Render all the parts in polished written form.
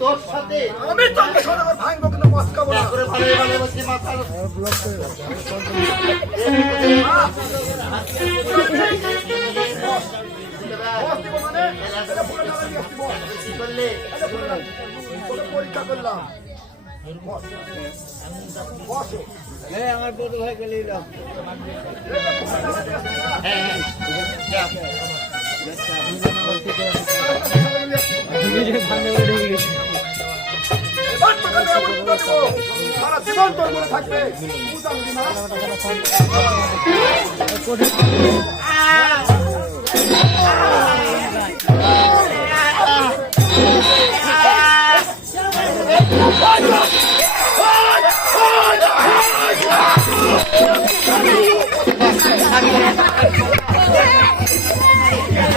তোর সাথে আমি তোকে সদাগর ভাঙবো কিন্তু মস্ত খাবো না করে ভালো ভালো বলছি মাথা পরীক্ষা করলাম আমার বড় ভাই গেলে সারা জীবন তোর মনে থাকবে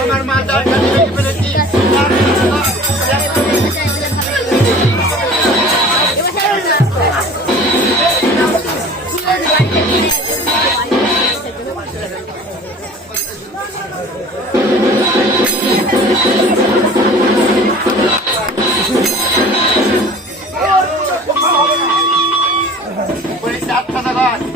আমার মা যার ফেলেছি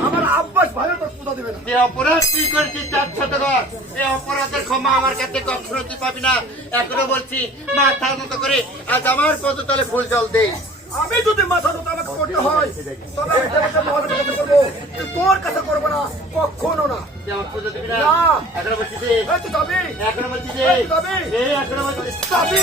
আমার আব্বাস ভাইও তোর পূজা দেবে না যে অপরাধ তুই করেছিস 400 টাকা এই অপরাধের ক্ষমা আমার কাছে কখনো তুই পাবি না এখনো বলছি মাথার মতো করে আজ আমার পদতলে ফুল জল দে আমি যদি মাথা মতো আমাকে করতে হয় তবে আমি দেবতা মহাদেবের কাছে করবো কিন্তু তোর কাছে করবো না কখনো না তুই আমার পুজো দিবি না না। এখনো বলছি যে এই তুই যাবি এখনো বলছি যে এই তুই যাবি এই এখনো বলছি যাবি